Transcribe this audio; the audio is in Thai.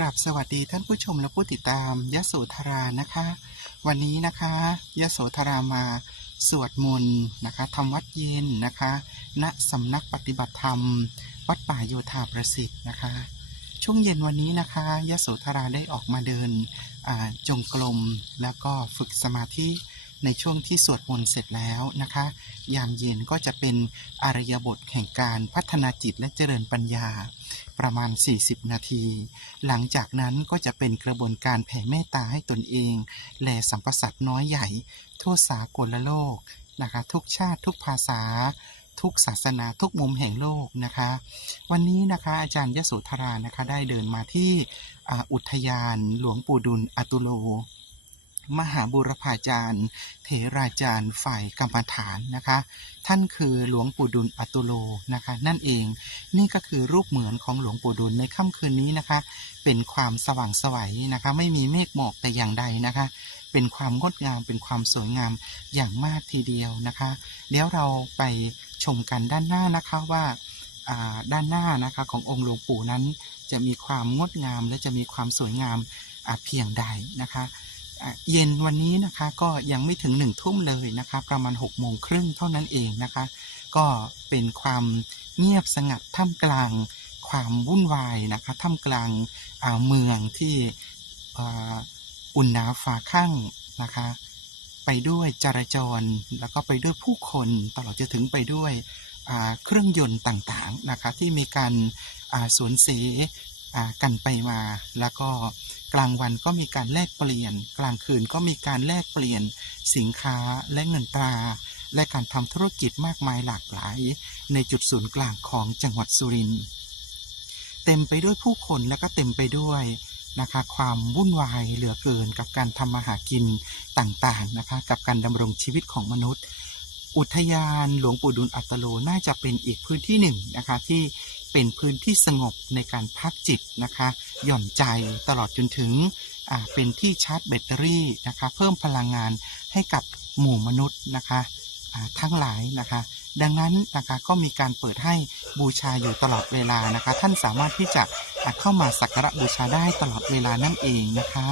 ราบสวัสดีท่านผู้ชมและผู้ติดตามยโสธรานะคะ วันนี้นะคะยโสธรามาสวดมนต์นะคะทำวัดเย็นนะคะณสำนักปฏิบัติธรรม วัดป่าโยธาประสิทธิ์นะคะ ช่วงเย็นวันนี้นะคะยโสธราได้ออกมาเดินจงกรมแล้วก็ฝึกสมาธิ ในช่วงที่สวดมนต์เสร็จแล้วนะคะ ยามเย็นก็จะเป็นอารยบทแห่งการพัฒนาจิตและเจริญปัญญา ประมาณ 40 นาที หลังจากนั้นก็จะเป็นกระบวนการแผ่เมตตาให้ตนเอง แลสัมปสัตว์น้อยใหญ่ ทั่วสากลโลกนะคะ ทุกชาติทุกภาษาทุกศาสนาทุกมุมแห่งโลกนะคะ วันนี้นะคะอาจารย์ยโสธรานะคะได้เดินมาที่อุทยานหลวงปู่ดุลอตุโล มหาบุรพาจารย์ เถราจารย์ฝ่ายกรรมฐานนะคะ ท่านคือหลวงปู่ดุลอตุโลนะคะ นั่นเองนี่ก็คือรูปเหมือนของหลวงปู่ดุลในค่ำคืนนี้นะคะ เป็นความสว่างไสวัยนะคะ ไม่มีเมฆหมอกแต่อย่างใดนะคะ เป็นความงดงามเป็นความสวยงามอย่างมากทีเดียวนะคะ เดี๋ยวเราไปชมกันด้านหน้านะคะว่าอ่าด้านหน้านะคะขององค์หลวงปู่นั้นจะมีความงดงามและจะมีความสวยงามอ่าเพียงใดนะคะ เย็นวันนี้นะคะก็ยังไม่ถึงหนึ่งทุ่มเลยนะคะประมาณ6กโมงครึ่งเท่านั้นเองนะคะ ก็เป็นความเงียบสงัดท่ามกลางความวุ่นวายนะคะท่ามกลางเมืองที่อ,อุ่นหนาฝาข้างนะคะ ไปด้วยจราจร แล้วก็ไปด้วยผู้คนตลอดจะถึงไปด้วยเครื่องยนต์ต่างๆนะคะที่มีการสวนเสกันไปมาแล้วก็ กลางวันก็มีการแลกเปลี่ยน กลางคืนก็มีการแลกเปลี่ยนสินค้าและเงินตรา และการทำธุรกิจมากมายหลากหลาย ในจุดศูนย์กลางของจังหวัดสุรินทร์เต็มไปด้วยผู้คนแล้วก็เต็มไปด้วยนะคะความวุ่นวายเหลือเกินกับการทำมาหากินต่างๆนะคะกับการดำรงชีวิตของมนุษย์ อุทยานหลวงปู่ดุลอัตโลน่าจะเป็นอีกพื้นที่หนึ่งนะคะที่ เป็นพื้นที่สงบในการพักจิตนะคะ หย่อนใจตลอดจนถึงเป็นที่ชาร์จแบตเตอรี่นะคะ เพิ่มพลังงานให้กับหมู่มนุษย์นะคะทั้งหลายนะคะ ดังนั้นนะคะก็มีการเปิดให้บูชาอยู่ตลอดเวลานะคะ ท่านสามารถที่จะเข้ามาสักการะบูชาได้ตลอดเวลานั่นเองนะคะ